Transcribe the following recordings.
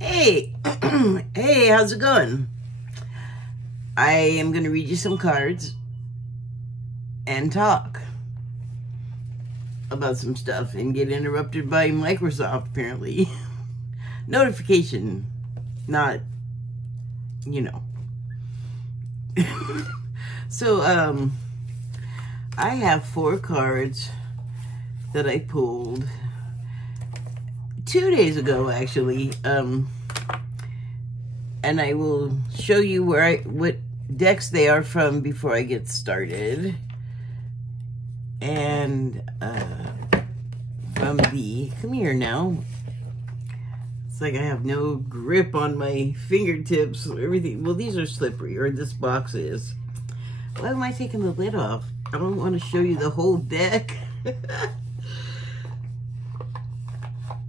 Hey, hey, how's it going? I am going to read you some cards and talk about some stuff and get interrupted by Microsoft, apparently. Notification, not, you know. So, I have 4 cards that I pulled 2 days ago, actually, and I will show you what decks they are from before I get started. And from the, come here now. It's like I have no grip on my fingertips. Everything. Well, these are slippery, or this box is. Why am I taking the lid off? I don't want to show you the whole deck.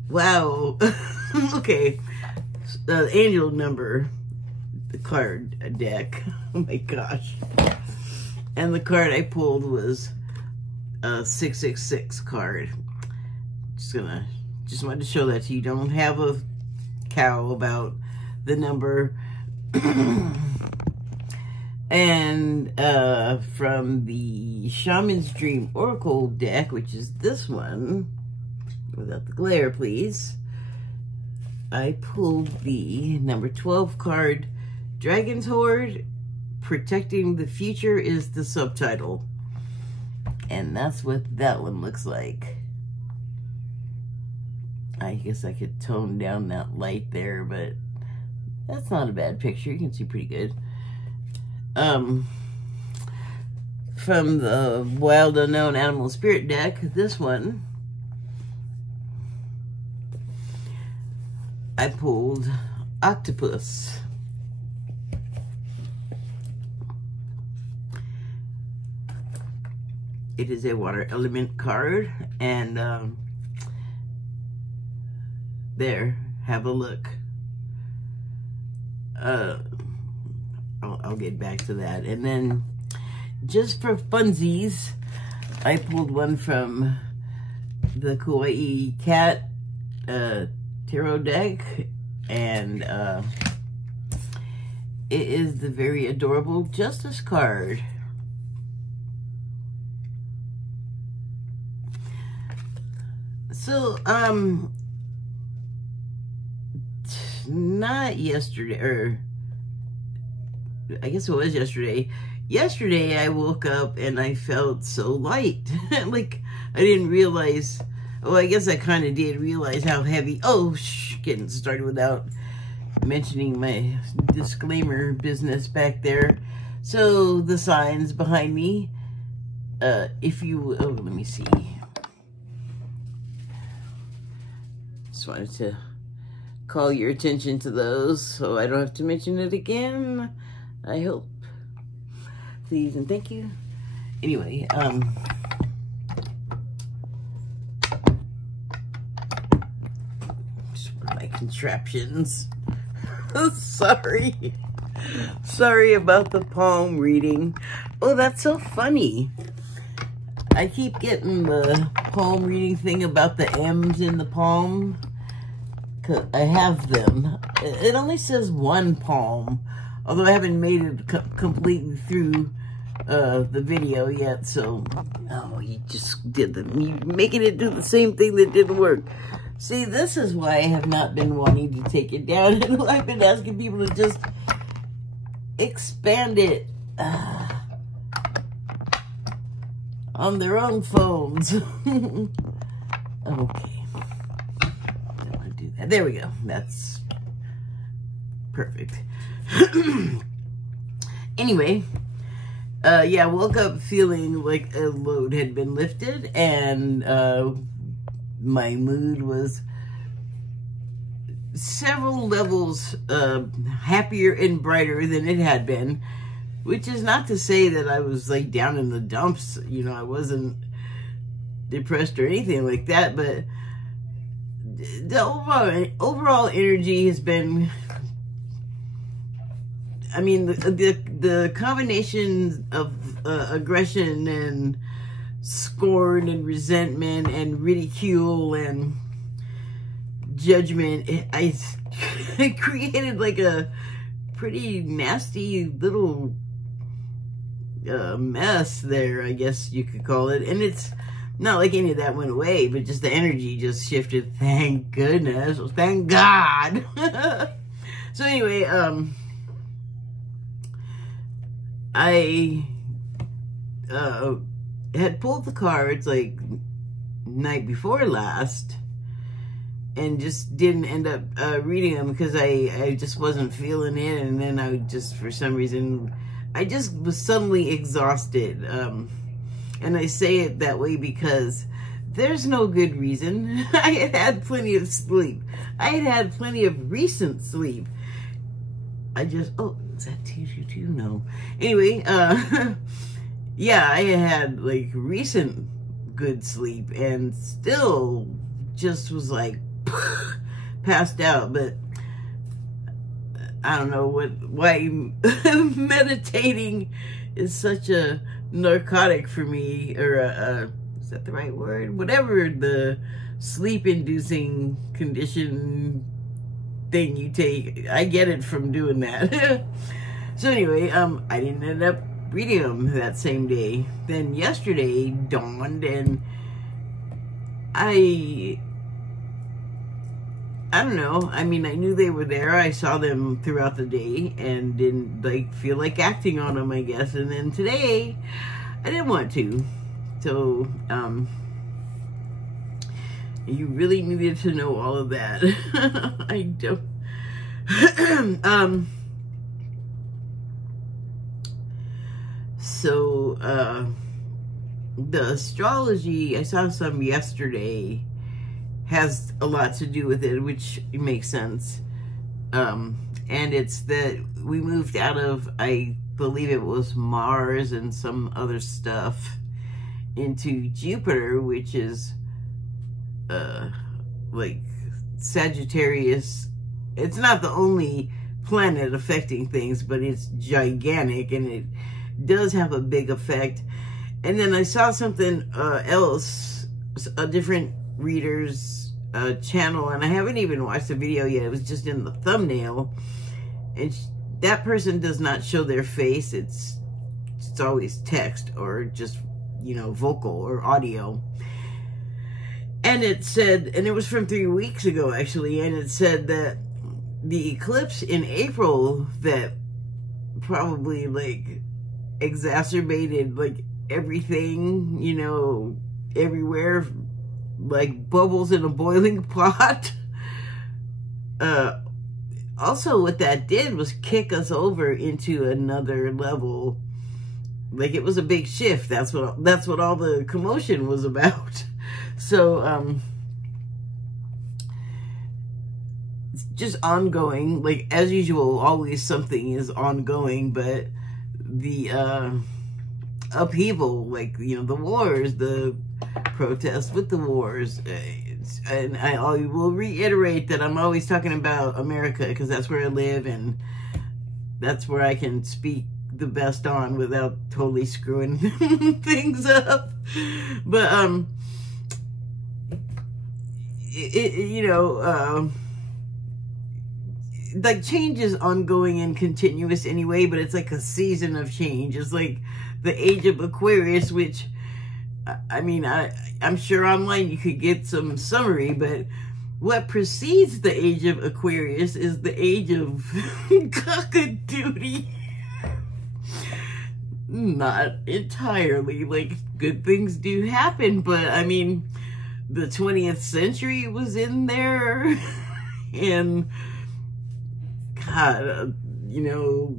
Wow. Okay. Angel number, the card deck. Oh my gosh. And the card I pulled was a 666 card. Just wanted to show that to you. Don't have a cow about the number. And from the Shaman's Dream Oracle deck, which is this one, without the glare, please, I pulled the number 12 card, Dragon's Horde, Protecting the Future is the subtitle. And that's what that one looks like. I guess I could tone down that light there, but that's not a bad picture. You can see pretty good. From the Wild Unknown Animal Spirit deck, this one, I pulled Octopus. It is a water element card, and there, have a look. I'll get back to that. And then, just for funsies, I pulled one from the Kawaii Cat tarot deck, and it is the very adorable Justice card. So, not yesterday, or I guess it was yesterday. Yesterday, I woke up and I felt so light. Like, I didn't realize, well, I guess I kind of did realize how heavy. Oh, getting started without mentioning my disclaimer business back there. So, the signs behind me, if you, oh, let me see. Just wanted to call your attention to those so I don't have to mention it again. I hope. Please and thank you. Anyway, just my contraptions. Sorry. Sorry about the palm reading. Oh, that's so funny. I keep getting the palm reading thing about the M's in the palm. 'Cause I have them. It only says one palm, although I haven't made it completely through the video yet. So, oh, you just did them. You're making it do the same thing that didn't work. See, this is why I have not been wanting to take it down. I've been asking people to just expand it on their own phones. Okay. There we go. That's perfect. Anyway, yeah, I woke up feeling like a load had been lifted, and my mood was several levels happier and brighter than it had been, which is not to say that I was like down in the dumps. You know, I wasn't depressed or anything like that, but the overall energy has been, I mean, the combination of aggression and scorn and resentment and ridicule and judgment, I created like a pretty nasty little mess there, I guess you could call it. And it's not like any of that went away, but just the energy just shifted. Thank goodness. Thank God. So anyway, I had pulled the cards like night before last and just didn't end up reading them because I just wasn't feeling it. And then I just, for some reason, I just was suddenly exhausted. And I say it that way because there's no good reason. I had had plenty of sleep. I had had plenty of recent sleep. I just, oh, is that 222? No. Anyway, yeah, I had like recent good sleep and still just was like passed out. But I don't know why meditating is such a narcotic for me, or is that the right word? Whatever the sleep-inducing condition thing you take, I get it from doing that. So anyway, I didn't end up reading them that same day. Then yesterday dawned, and I don't know. I mean, I knew they were there. I saw them throughout the day and didn't like feel like acting on them, I guess. And then today, I didn't want to. So, you really needed to know all of that. I don't. So, the astrology, I saw some yesterday, has a lot to do with it, which makes sense. And it's that we moved out of, I believe it was Mars and some other stuff, into Jupiter, which is like Sagittarius. It's not the only planet affecting things, but it's gigantic and it does have a big effect. And then I saw something else, a different reader's channel, and I haven't even watched the video yet. It was just in the thumbnail, and that person does not show their face. It's always text or just, you know, vocal or audio. And it said, and it was from 3 weeks ago actually, and it said that the eclipse in April that probably like exacerbated like everything, you know, everywhere, like bubbles in a boiling pot. Also what that did was kick us over into another level. Like it was a big shift. That's what all the commotion was about. So it's just ongoing, like as usual, always something is ongoing, but the upheaval, like, you know, the wars, the protests with the wars, and I will reiterate that I'm always talking about America because that's where I live and that's where I can speak the best on without totally screwing things up. But you know, like change is ongoing and continuous anyway, but it's like a season of change. It's like the age of Aquarius, which, I mean, I'm sure online you could get some summary, but what precedes the age of Aquarius is the age of cockadoodie. Not entirely, like, good things do happen, but I mean, the 20th century was in there, and God, you know,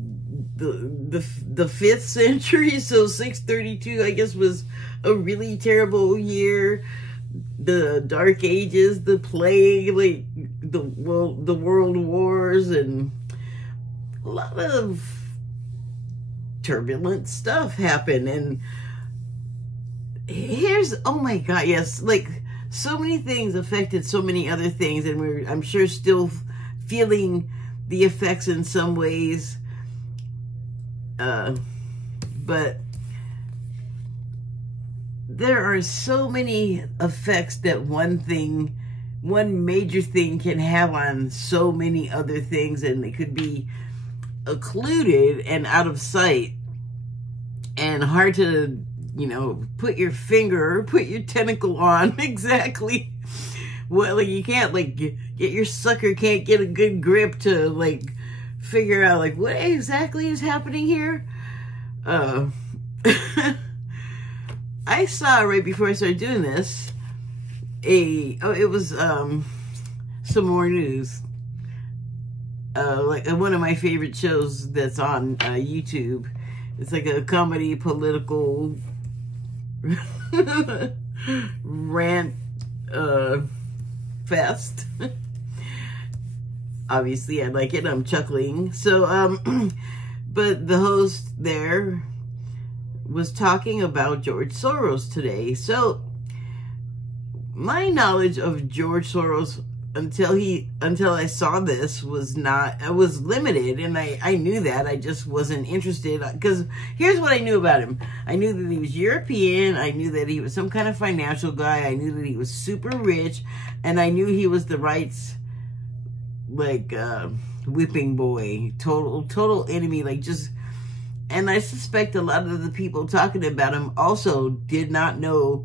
the 5th century, so 632, I guess, was a really terrible year. The Dark Ages, the plague, like the world wars, and a lot of turbulent stuff happened. And here's, oh my God, yes, like so many things affected so many other things, and we're, I'm sure, still feeling the effects in some ways. But there are so many effects that one thing one major thing can have on so many other things, and they could be occluded and out of sight and hard to, you know, put your finger or put your tentacle on exactly. Well, like, you can't, like, get your sucker can't get a good grip to, like, figure out, like, what exactly is happening here. I saw right before I started doing this it was some more news, like one of my favorite shows that's on YouTube. It's like a comedy political rant fest. Obviously I like it, I'm chuckling. So but the host there was talking about George Soros today. So my knowledge of George Soros until I saw this was limited, and I knew that. I just wasn't interested, because here's what I knew about him. I knew that he was European, I knew that he was some kind of financial guy, I knew that he was super rich, and I knew he was the right's, like, whipping boy, total enemy, like, just. And I suspect a lot of the people talking about him also do not know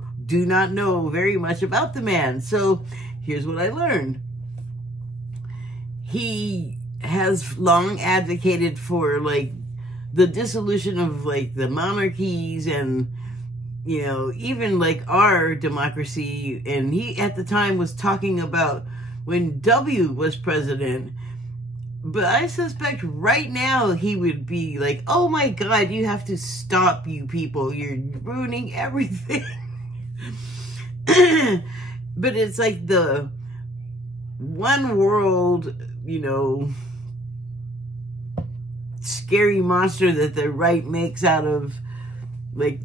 very much about the man. So here's what I learned. He has long advocated for, like, the dissolution of, like, the monarchies and, you know, even, like, our democracy. And he at the time was talking about when W was president. But I suspect right now he would be like, oh my God, you have to stop, you people. You're ruining everything. But it's like the one world, you know, scary monster that the right makes out of, like,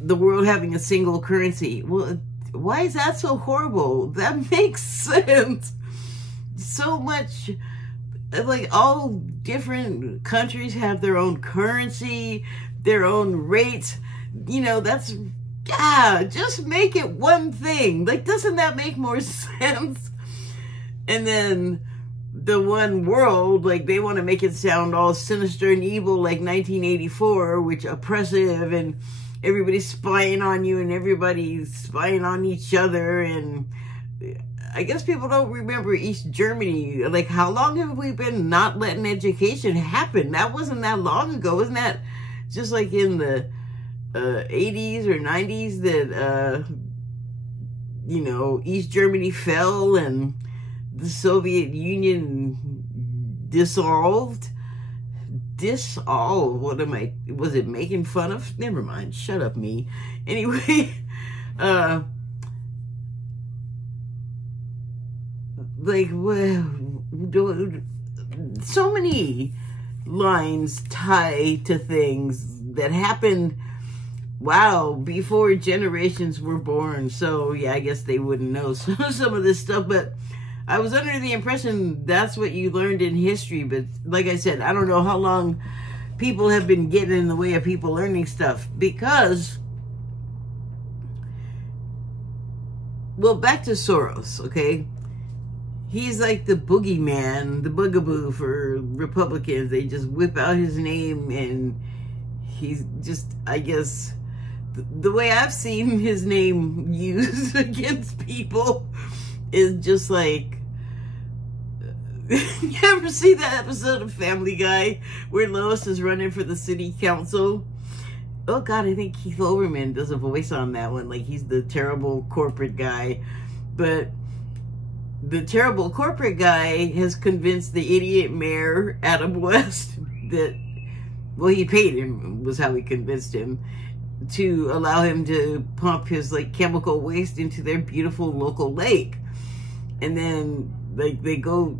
the world having a single currency. Well, why is that so horrible? That makes sense. So much. Like, all different countries have their own currency, their own rates. You know, that's, yeah, just make it one thing. Like, doesn't that make more sense? And then the one world, like, they want to make it sound all sinister and evil, like 1984, which oppressive, and everybody's spying on you and everybody's spying on each other. And I guess people don't remember East Germany. Like, how long have we been not letting education happen? That wasn't that long ago. Wasn't that just like in the 80s or 90s that, you know, East Germany fell and the Soviet Union dissolved? What am I, was it making fun of? Never mind, shut up me. Anyway, like, well, so many lines tie to things that happened, wow, before generations were born. So yeah, I guess they wouldn't know some of this stuff, but I was under the impression that's what you learned in history. But like I said, I don't know how long people have been getting in the way of people learning stuff, because, well, back to Soros, okay? He's like the boogeyman, the bugaboo for Republicans. They just whip out his name, and he's just, I guess, the way I've seen his name used against people is just like, you ever see that episode of Family Guy where Lois is running for the city council? Oh God, I think Keith Olbermann does a voice on that one. Like, he's the terrible corporate guy. But the terrible corporate guy has convinced the idiot mayor, Adam West, that, well, he paid him, was how he convinced him, to allow him to pump his, like, chemical waste into their beautiful local lake. And then, like, they go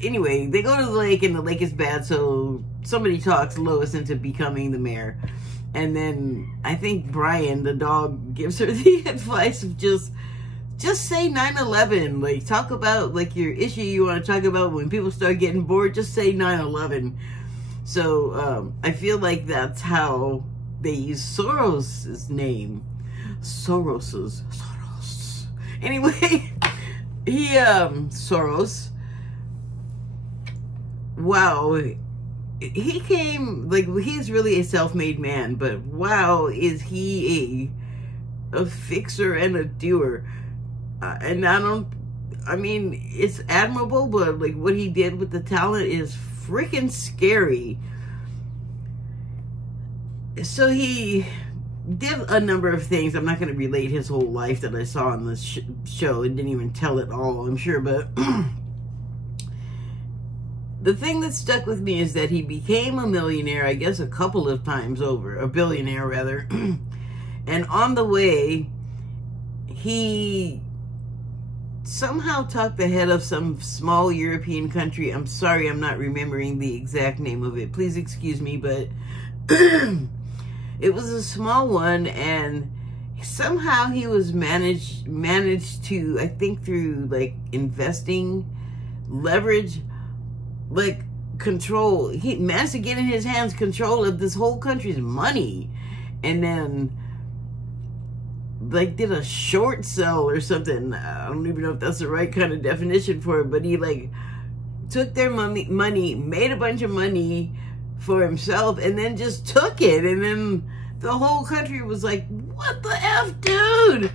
to the lake, and the lake is bad, so somebody talks Lois into becoming the mayor. And then I think Brian, the dog, gives her the advice of just say 9/11. Like, talk about, like, your issue you want to talk about. When people start getting bored, just say 9/11. So I feel like that's how they use Soros' name. Soros. Anyway, Soros, wow, he came, like, he's really a self-made man, but wow, is he a fixer and a doer. And I mean, it's admirable, but like what he did with the talent is freaking scary. So he did a number of things. I'm not going to relate his whole life that I saw on the show. It didn't even tell it all, I'm sure, but the thing that stuck with me is that he became a millionaire, I guess a couple of times over, a billionaire rather, and on the way, he somehow talked the head of some small European country. I'm sorry, I'm not remembering the exact name of it. Please excuse me, but it was a small one, and somehow he was managed to, I think through like investing, leverage, like control. He managed to get in his hands control of this whole country's money, and then like did a short sell or something. I don't even know if that's the right kind of definition for it, but he like took their money, made a bunch of money for himself, and then just took it, and then the whole country was like, what the F, dude?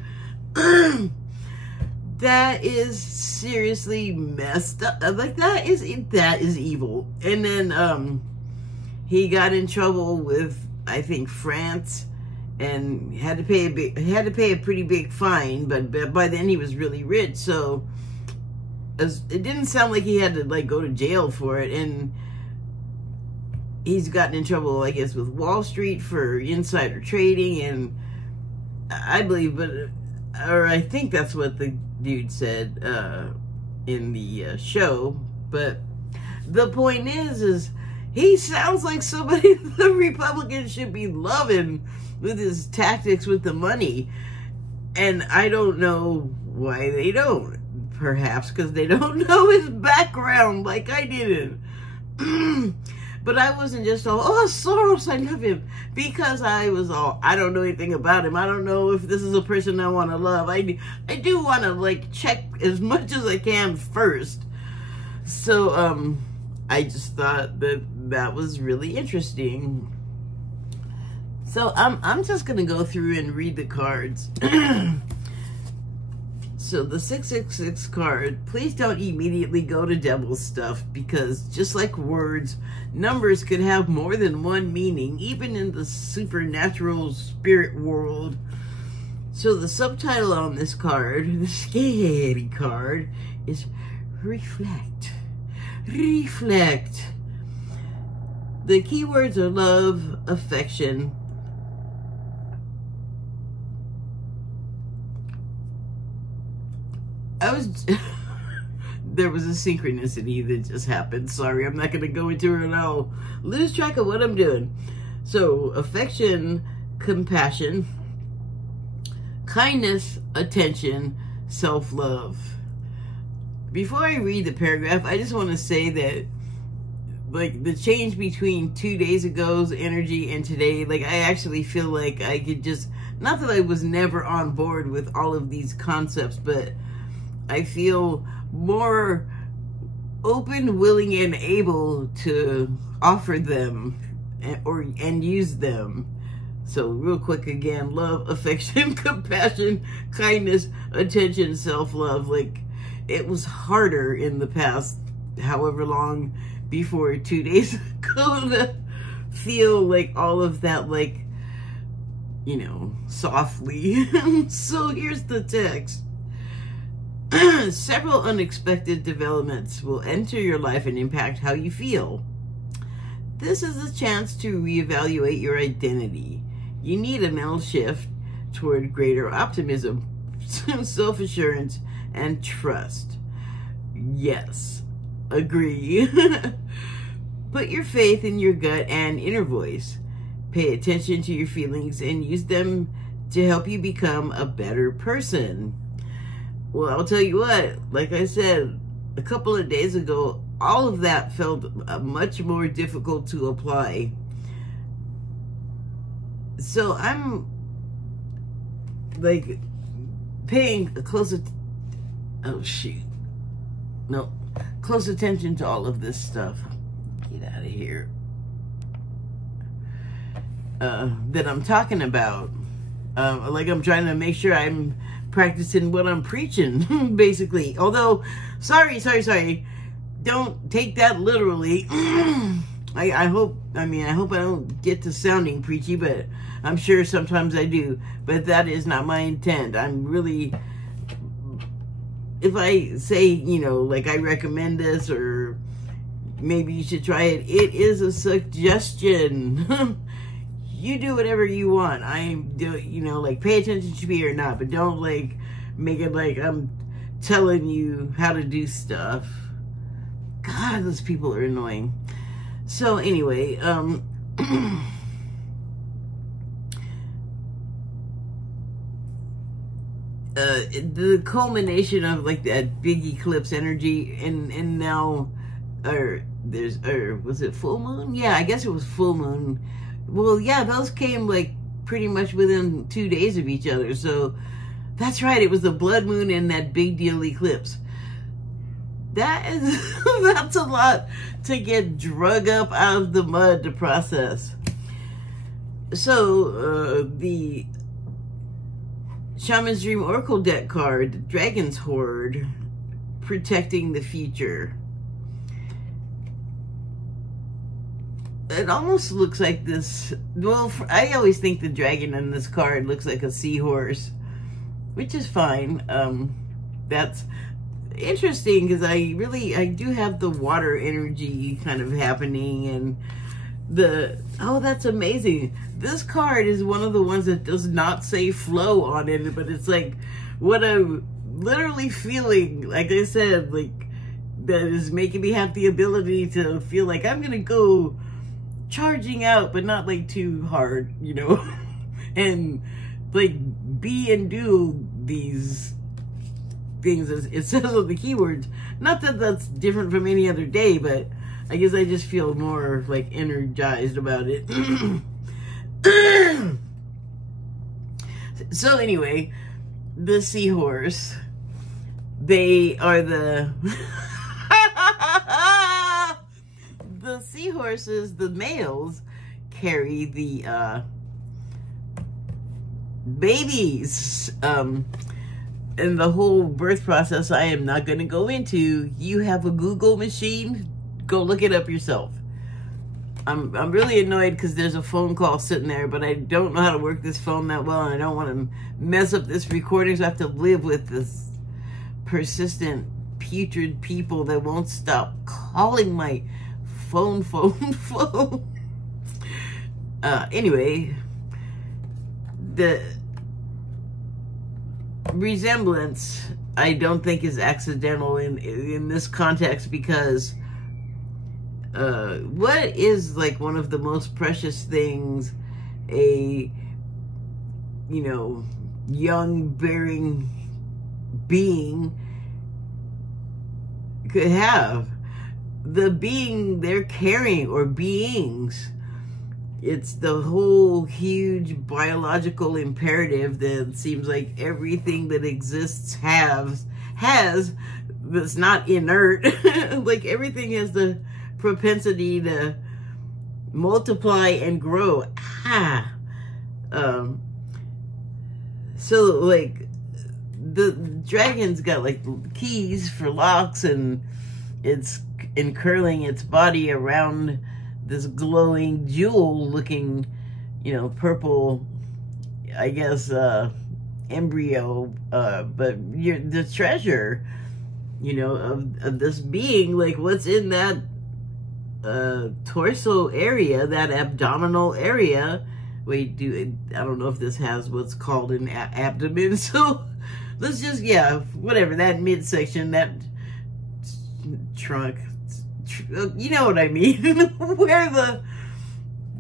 That is seriously messed up. Like, that is evil. And then he got in trouble with, I think, France, and had to pay a pretty big fine, but by then he was really rich, so it didn't sound like he had to like go to jail for it. And he's gotten in trouble, I guess, with Wall Street for insider trading, and I believe, or I think that's what the dude said in the show. But the point is he sounds like somebody the Republicans should be loving with his tactics with the money. And I don't know why they don't. Perhaps because they don't know his background like I didn't. But I wasn't just all, oh, Soros, I love him. Because I was all, I don't know anything about him. I don't know if this is a person I want to love. I do want to, like, check as much as I can first. So, I just thought that was really interesting. So, I'm just going to go through and read the cards. So the 666 card, please don't immediately go to devil stuff, because just like words, numbers could have more than one meaning, even in the supernatural spirit world. So the subtitle on this card, the scary card, is reflect. Reflect. The keywords are love, affection, there was a synchronicity that just happened. Sorry, I'm not going to go into it and I'll lose track of what I'm doing. So, affection, compassion, kindness, attention, self-love. Before I read the paragraph, I just want to say that, like, the change between 2 days ago's energy and today, like, I actually feel like I could just, not that I was never on board with all of these concepts, but I feel more open, willing, and able to offer them and use them. So real quick again, love, affection, compassion, kindness, attention, self-love. Like, it was harder in the past however long before 2 days ago to feel like all of that, like, you know, softly. So here's the text. Several unexpected developments will enter your life and impact how you feel. This is a chance to reevaluate your identity. You need a mental shift toward greater optimism, self-assurance, and trust. Yes, agree. Put your faith in your gut and inner voice. Pay attention to your feelings and use them to help you become a better person. Well, I'll tell you what, like I said a couple of days ago, all of that felt much more difficult to apply. So I'm like paying close Oh, shoot. No. Close attention to all of this stuff. Get out of here. That I'm talking about. Like I'm trying to make sure I'm practicing what I'm preaching, basically. Although, sorry. Don't take that literally. I hope I don't get to sounding preachy, but I'm sure sometimes I do. But that is not my intent. I'm really, if I say, you know, like I recommend this or maybe you should try it, it is a suggestion. You do whatever you want. You know, like pay attention to me or not, but don't like make it like I'm telling you how to do stuff. God, those people are annoying. So anyway, the culmination of like that big eclipse energy and now, was it full moon? Yeah, I guess it was full moon. Well, yeah, those came like pretty much within 2 days of each other. So that's right. It was the blood moon and that big deal eclipse. That's a lot to get drug up out of the mud to process. So the Shaman's Dream Oracle deck card, Dragon's Horde, protecting the future. It almost looks like this, well, I always think the dragon in this card looks like a seahorse, which is fine. That's interesting because I do have the water energy kind of happening, and that's amazing. This card is one of the ones that does not say flow on it, but it's like what I'm literally feeling, like I said, like that is making me have the ability to feel like I'm gonna go charging out, but not like too hard, you know, and like be and do these things as it says on the keywords. Not that that's different from any other day, but I guess I just feel more like energized about it. So anyway, the seahorse, they are the the seahorses, the males, carry the babies. And the whole birth process I am not going to go into. You have a Google machine, go look it up yourself. I'm really annoyed because there's a phone call sitting there, but I don't know how to work this phone that well, and I don't want to mess up this recording, so I have to live with this persistent, putrid people that won't stop calling my phone. Anyway, the resemblance I don't think is accidental in this context, because what is like one of the most precious things a, you know, young bearing being could have? The being they're carrying, or beings, it's the whole huge biological imperative that seems like everything that exists has that's not inert. Like everything has the propensity to multiply and grow. So like the dragon's got like keys for locks, and it's encurling its body around this glowing jewel looking, you know, purple, I guess, embryo, but the treasure, you know, of this being. Like what's in that torso area, that abdominal area. Wait, I don't know if this has what's called an abdomen, so let's just, yeah, whatever, that midsection, that trunk, you know what I mean, where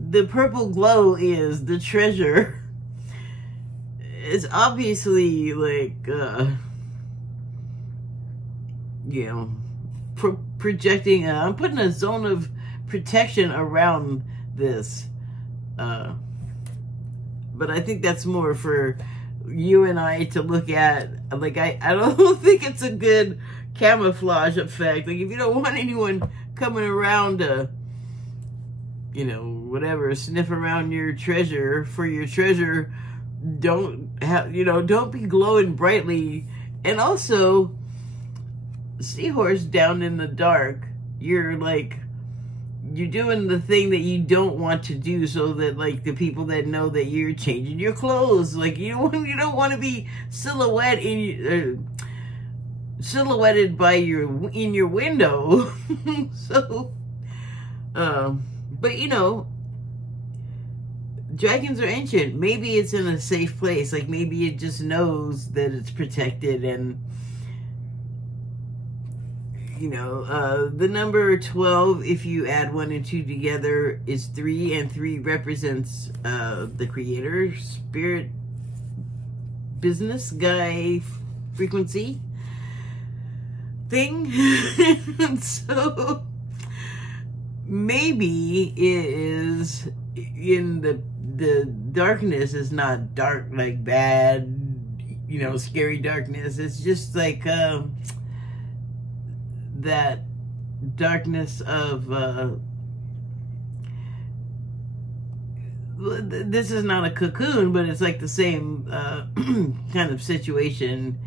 the purple glow is, the treasure. It's obviously like, you know, projecting, I'm putting a zone of protection around this, but I think that's more for you and I to look at. Like, I don't think it's a good camouflage effect. Like, if you don't want anyone coming around to, you know, whatever, sniff around your treasure for your treasure, don't be glowing brightly. And also, seahorse down in the dark, you're doing the thing that you don't want to do, so that, like, the people that know that you're changing your clothes, like, you don't want to be silhouetted by in your window. So, but you know, dragons are ancient. Maybe it's in a safe place. Like, maybe it just knows that it's protected. And, you know, the number 12, if you add 1 and 2 together, is 3, and 3 represents the creator, spirit, business guy, frequency thing. So maybe it is in the darkness is not dark like bad, you know, scary darkness. It's just like that darkness of this is not a cocoon, but it's like the same kind of situation,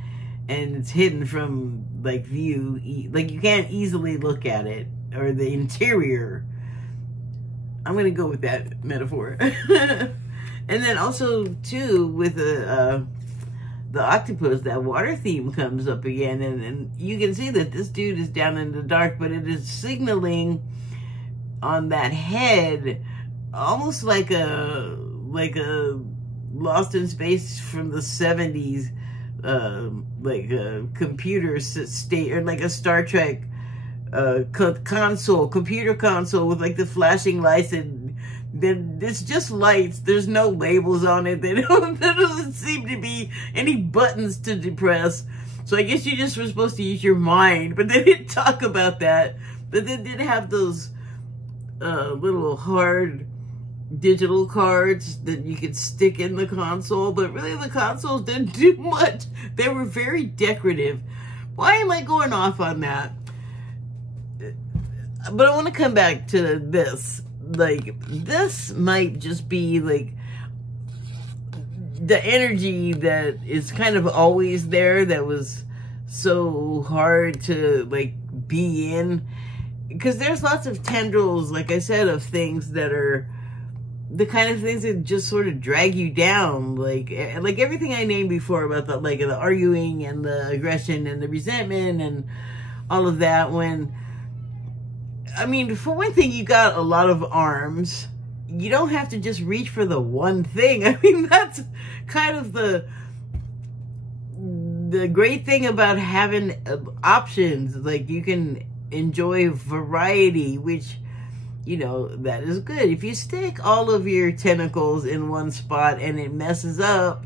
and it's hidden from, like, view. Like, you can't easily look at it, or the interior. I'm gonna go with that metaphor. And then also too, with the octopus, that water theme comes up again, and you can see that this dude is down in the dark, but it is signaling on that head, almost like a Lost in Space from the 70s, like a computer state, or like a Star Trek computer console with, like, the flashing lights, and then it's just lights. There's no labels on it. There doesn't seem to be any buttons to depress. So I guess you just were supposed to use your mind, but they didn't talk about that. But they did have those little hard digital cards that you could stick in the console, but really the consoles didn't do much. They were very decorative. Why am I going off on that? But I want to come back to this. Like, this might just be, like, the energy that is kind of always there, that was so hard to, like, be in. Because there's lots of tendrils, like I said, of things that are the kind of things that just sort of drag you down. Like everything I named before about the, like, the arguing and the aggression and the resentment and all of that. When, I mean, for one thing, you got a lot of arms. You don't have to just reach for the one thing. I mean, that's kind of the great thing about having options. Like, you can enjoy variety, which, you know, that is good. If you stick all of your tentacles in one spot and it messes up,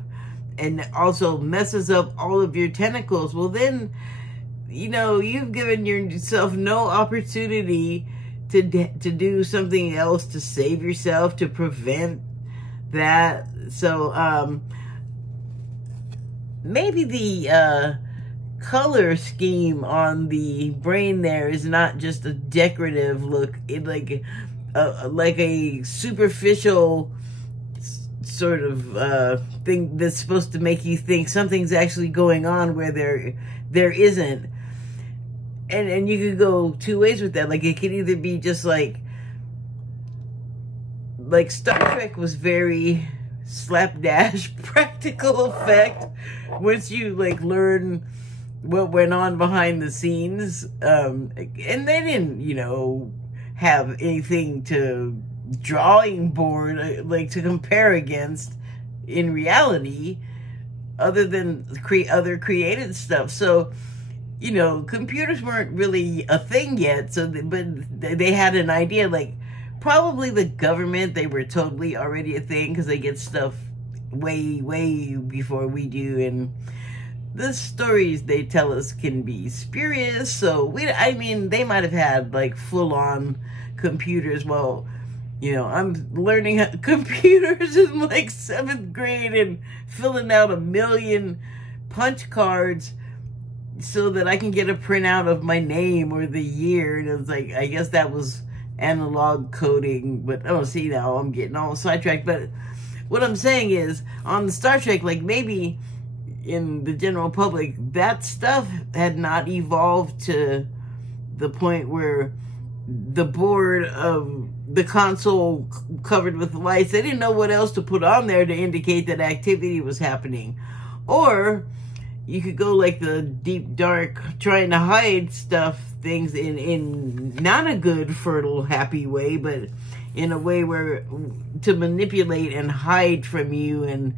and also messes up all of your tentacles, well then, you know, you've given yourself no opportunity to do something else, to save yourself, to prevent that. So maybe the color scheme on the brain there is not just a decorative look, like a superficial sort of thing that's supposed to make you think something's actually going on where there isn't. And you could go two ways with that. Like, it could either be just like Star Trek was very slapdash practical effect once you, like, learn what went on behind the scenes. And they didn't, you know, have anything to drawing board, like, to compare against in reality, other than other created stuff. So, you know, computers weren't really a thing yet. So, but they had an idea. Like, probably the government, they were totally already a thing, because they get stuff way, way before we do. And the stories they tell us can be spurious. So I mean, they might have had, like, full-on computers. Well, You know, I'm learning computers in like 7th grade and filling out 1 million punch cards so that I can get a printout of my name or the year. And it's like, I guess that was analog coding, but oh, see, now I'm getting all sidetracked. But what I'm saying is, on the Star Trek, like, maybe in the general public, that stuff had not evolved to the point where the board of the console covered with lights, they didn't know what else to put on there to indicate that activity was happening. Or you could go like the deep dark, trying to hide things in not a good, fertile, happy way, but in a way where to manipulate and hide from you and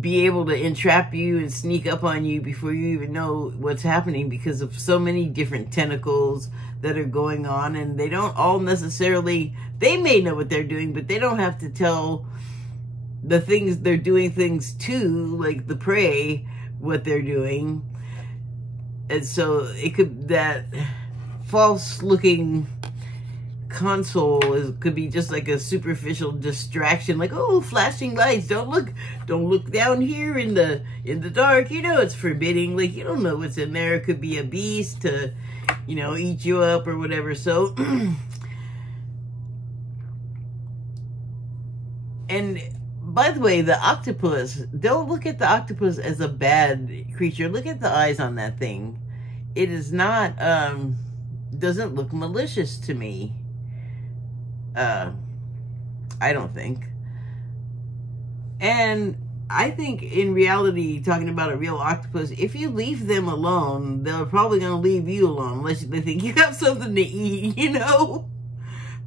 be able to entrap you and sneak up on you before you even know what's happening, because of so many different tentacles that are going on. And they don't all necessarily, they may know what they're doing, but they don't have to tell the things they're doing things to, like the prey, what they're doing. And so it could, that false looking console could be just like a superficial distraction, like, oh, flashing lights, don't look down here in the dark, you know, it's forbidding, like, you don't know what's in there. It could be a beast to, you know, eat you up or whatever. So and by the way, the octopus, don't look at the octopus as a bad creature. Look at the eyes on that thing. It is not doesn't look malicious to me. I don't think. And I think in reality, talking about a real octopus, if you leave them alone, they're probably going to leave you alone unless they think you have something to eat, you know?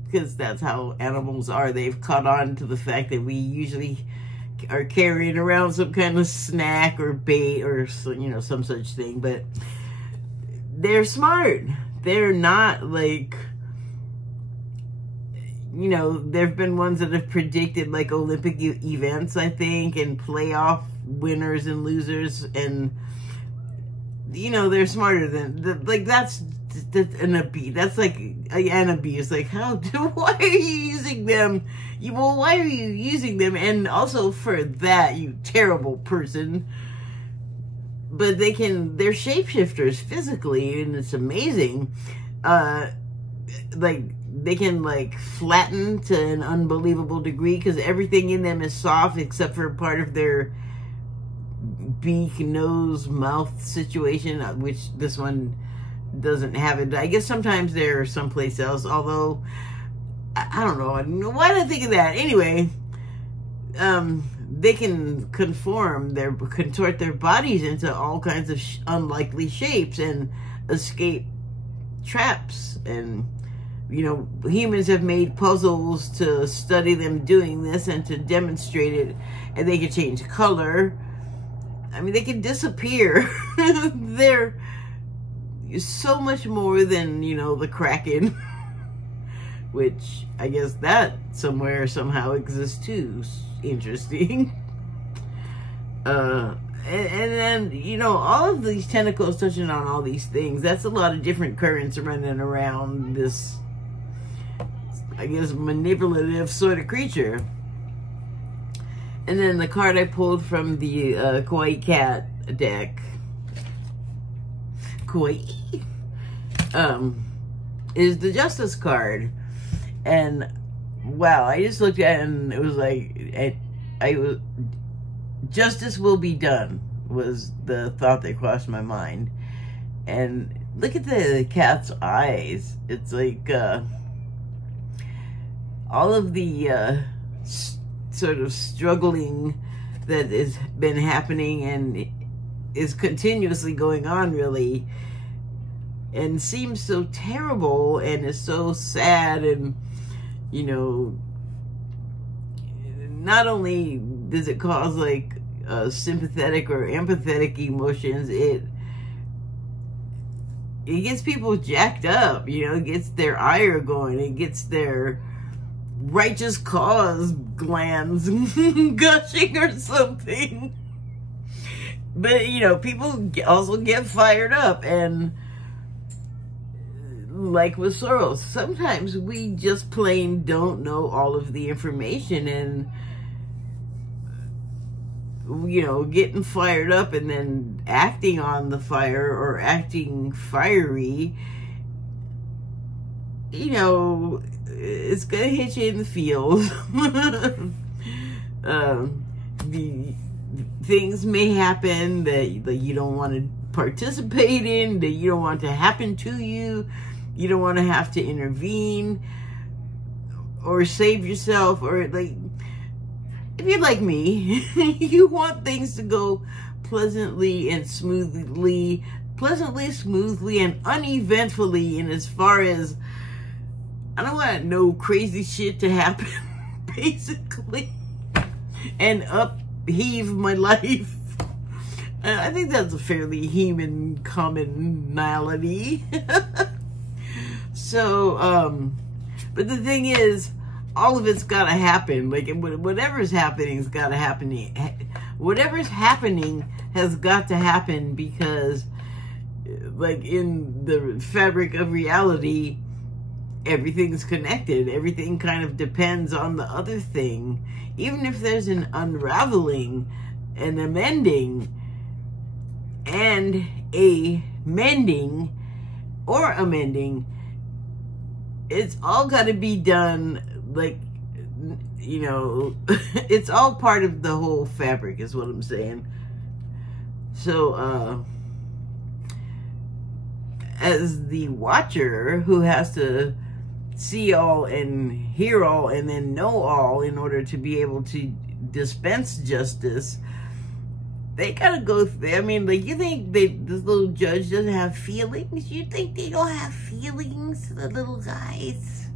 Because that's how animals are. They've caught on to the fact that we usually are carrying around some kind of snack or bait or, you know, some such thing. But they're smart. They're not like, you know, there have been ones that have predicted like Olympic events, I think, and playoff winners and losers, and, you know, they're smarter than, like, that's an abuse. That's like an abuse. Like, why are you using them? Well, why are you using them? And also for that, you terrible person. But they're shapeshifters physically, and it's amazing. Like, they can, like, flatten to an unbelievable degree because everything in them is soft except for part of their beak, nose, mouth situation, which this one doesn't have it. I guess sometimes they're someplace else, although, I don't know. Why did I think of that? Anyway, they can contort their bodies into all kinds of unlikely shapes and escape traps. And, you know, humans have made puzzles to study them doing this and to demonstrate it. And they can change color. I mean, they can disappear. They're so much more than, you know, the Kraken. Which, I guess that somewhere, somehow exists too. Interesting. And then, you know, all of these tentacles touching on all these things, that's a lot of different currents running around this, I guess, manipulative sort of creature. And then the card I pulled from the Kawaii Cat deck, Kawaii, is the Justice card. And wow, I just looked at it and it was like, justice will be done was the thought that crossed my mind. And look at the cat's eyes. It's like all of the sort of struggling that has been happening and is continuously going on, really, and seems so terrible and is so sad. And, you know, not only does it cause like sympathetic or empathetic emotions, it gets people jacked up, you know, it gets their ire going, it gets their righteous cause glands gushing or something. But, you know, people also get fired up, and like with Soros, sometimes we just plain don't know all of the information, and you know, getting fired up and then acting on the fire or acting fiery, you know, it's gonna hit you in the feels. The things may happen that you don't want to participate in, that you don't want to happen to you. You don't want to have to intervene or save yourself, or like, if you're like me, you want things to go pleasantly, smoothly, and uneventfully, and as far as, I don't want no crazy shit to happen, basically, and upheave my life. I think that's a fairly human commonality. So, but the thing is, all of it's got to happen. Like, whatever's happening has got to happen. Whatever's happening has got to happen, because, like, in the fabric of reality, everything's connected. Everything kind of depends on the other thing. Even if there's an unraveling, an amending, and a mending or amending, it's all got to be done, like, you know, it's all part of the whole fabric, is what I'm saying. So, as the watcher who has to see all and hear all and then know all in order to be able to dispense justice, they gotta go through. I mean, like, you think this little judge doesn't have feelings? You think they don't have feelings, the little guys?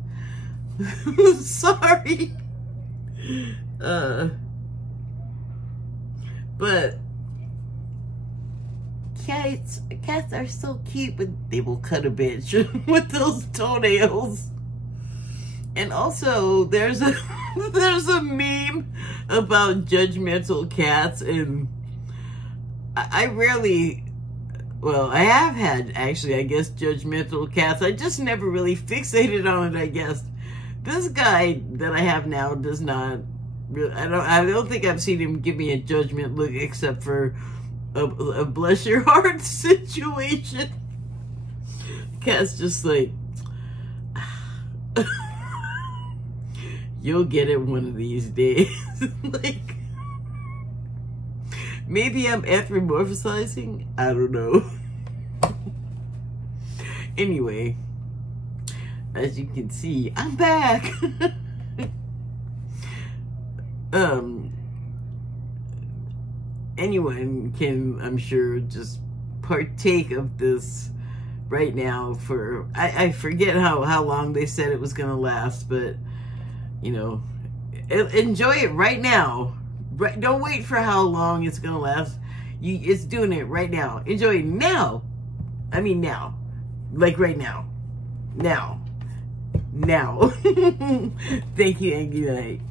Sorry. But cats are so cute, but they will cut a bitch with those toenails. And also, there's a meme about judgmental cats, and I rarely, well, I have had, actually, I guess, judgmental cats. I just never really fixated on it, I guess. This guy that I have now does not really, I don't think I've seen him give me a judgment look, except for a bless your heart situation. Cat's just like, you'll get it one of these days. Like, maybe I'm anthropomorphizing. I don't know. Anyway, as you can see, I'm back. Anyone can, I'm sure, just partake of this right now for, I forget how long they said it was going to last, but, you know, enjoy it right now. Right, don't wait for how long it's going to last. It's doing it right now. Enjoy it now. I mean now. Like right now. Now. Thank you and good night.